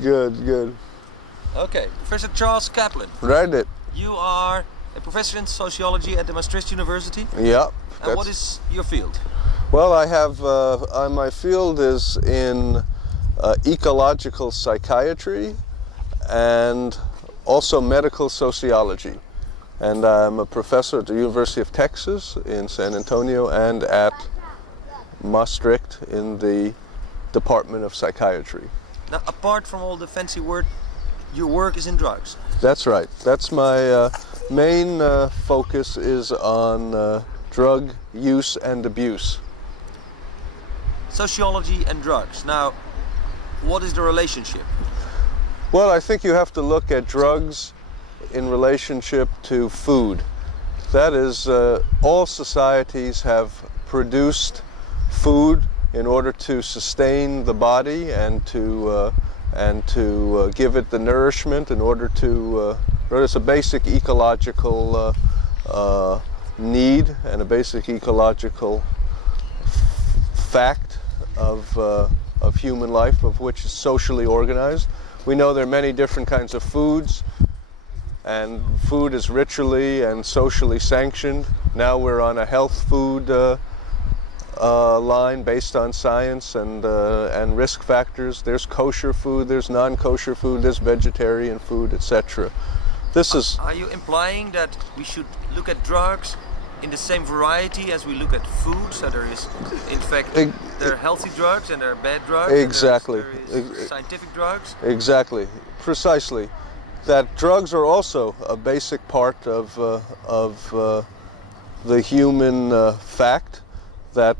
Good, good. Okay, Professor Charles Kaplan. Right it. You are a professor in sociology at the Maastricht University. Yeah. And what is your field? Well, I have, my field is in ecological psychiatry and also medical sociology. And I'm a professor at the University of Texas in San Antonio and at Maastricht in the Department of Psychiatry. Now, apart from all the fancy word, your work is in drugs. That's right. That's my main focus is on drug use and abuse. Sociology and drugs. Now, what is the relationship? Well, I think you have to look at drugs in relationship to food. That is, all societies have produced food in order to sustain the body and to give it the nourishment in order to, it's a basic ecological need and a basic ecological fact of human life, of which is socially organized. We know there are many different kinds of foods, and food is ritually and socially sanctioned. Now we're on a health food line based on science and risk factors. There's kosher food, there's non-kosher food, there's vegetarian food, etc. This is. Are you implying that we should look at drugs in the same variety as we look at food? So there is, in fact, there are healthy drugs and there are bad drugs. Exactly. There is scientific drugs. Exactly. Precisely. That drugs are also a basic part of the human fact that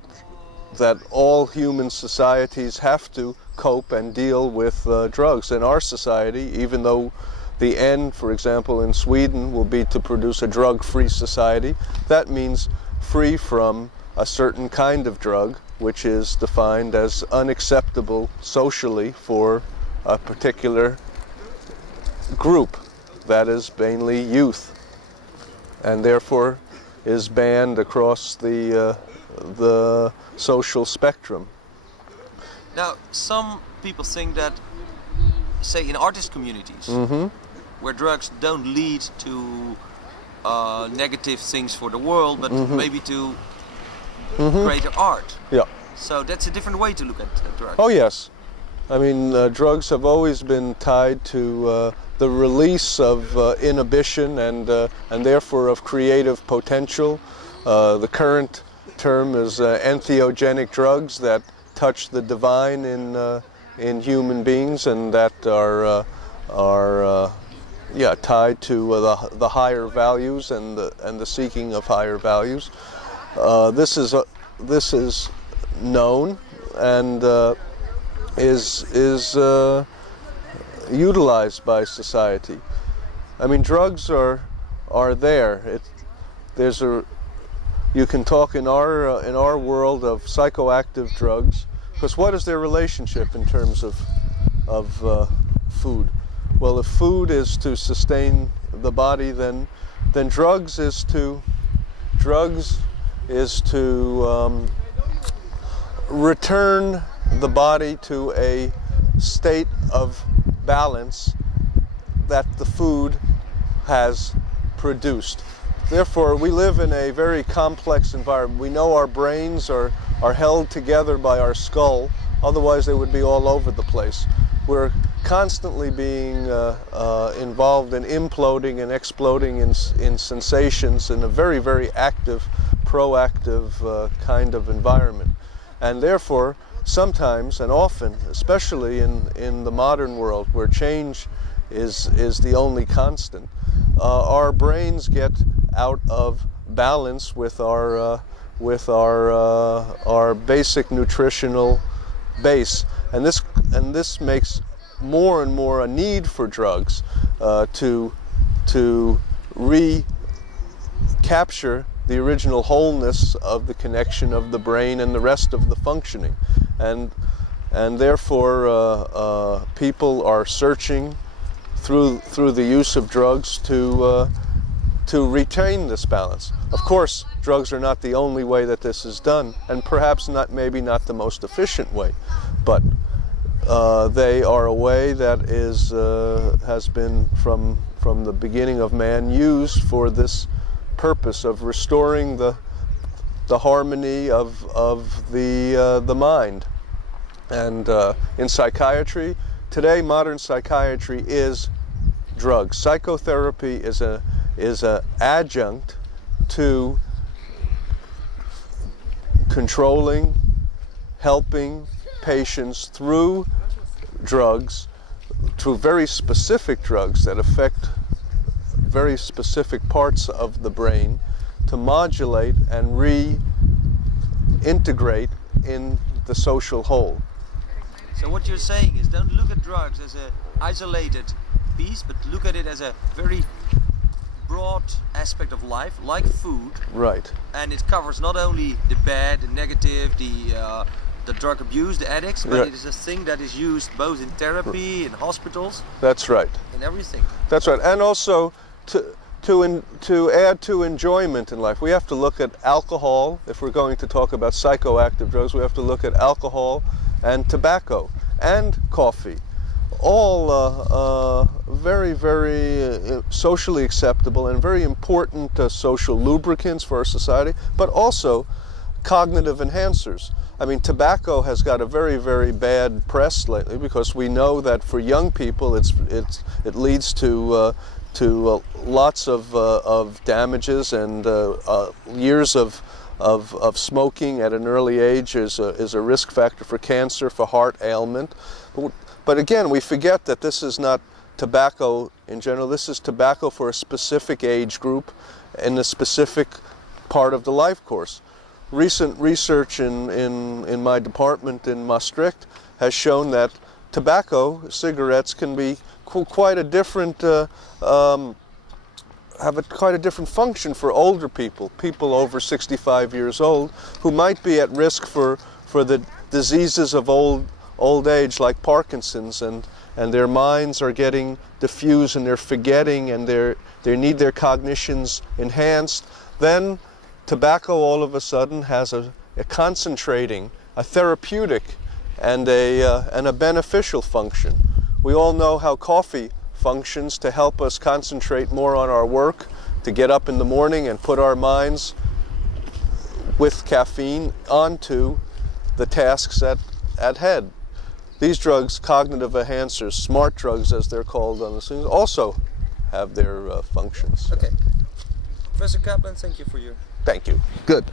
all human societies have to cope and deal with drugs. In our society, even though the end, for example, in Sweden will be to produce a drug-free society, that means free from a certain kind of drug, which is defined as unacceptable socially for a particular group, that is mainly youth, and therefore is banned across the social spectrum. Now, some people think that, say, in artist communities, where drugs don't lead to negative things for the world, but maybe to greater art. Yeah. So that's a different way to look at drugs. Oh yes. I mean, drugs have always been tied to the release of inhibition and therefore of creative potential. The current term is entheogenic drugs that touch the divine in human beings and that are tied to the higher values and the seeking of higher values. This is known and is utilized by society. I mean, drugs are there. You can talk in our world of psychoactive drugs, because what is their relationship in terms of food? Well, if food is to sustain the body, then drugs is to return the body to a state of balance that the food has produced. Therefore, we live in a very complex environment. We know our brains are held together by our skull, otherwise they would be all over the place. We're constantly being involved in imploding and exploding in sensations in a very, very active, proactive kind of environment. And therefore, sometimes and often, especially in the modern world where change is the only constant, our brains get out of balance with our basic nutritional base, and this makes more and more a need for drugs to recapture the original wholeness of the connection of the brain and the rest of the functioning, and therefore people are searching through the use of drugs to to retain this balance. Of course, drugs are not the only way that this is done, and perhaps maybe not the most efficient way, but they are a way that has been from the beginning of man used for this purpose of restoring the harmony of the mind. And in psychiatry today, modern psychiatry is drugs. Psychotherapy is a adjunct to controlling, helping patients through drugs, to very specific drugs that affect very specific parts of the brain, to modulate and reintegrate in the social whole. So what you're saying is, don't look at drugs as an isolated piece, but look at it as a very broad aspect of life, like food. Right. And it covers not only the bad, the negative, the drug abuse, the addicts, but it is a thing that is used both in therapy, in hospitals. That's right. In everything. That's right. And also to add to enjoyment in life, we have to look at alcohol. If we're going to talk about psychoactive drugs, we have to look at alcohol and tobacco and coffee. All very, very socially acceptable and very important social lubricants for our society, but also cognitive enhancers. I mean, tobacco has got a very, very bad press lately because we know that for young people it leads to lots of damages, and years of smoking at an early age is a risk factor for cancer, for heart ailment. But again, we forget that this is not tobacco in general. This is tobacco for a specific age group in a specific part of the life course. Recent research in my department in Maastricht has shown that tobacco, cigarettes, can be quite a different quite a different function for older people over 65 years old, who might be at risk for the diseases of old age, like Parkinson's, and their minds are getting diffused and they're forgetting, and they need their cognitions enhanced. Then tobacco all of a sudden has a concentrating, a therapeutic, and a beneficial function. We all know how coffee functions to help us concentrate more on our work, to get up in the morning and put our minds with caffeine onto the tasks at head. These drugs, cognitive enhancers, smart drugs as they're called on the scene, also have their functions. Okay. Professor Kaplan, thank you for your... Thank you. Good.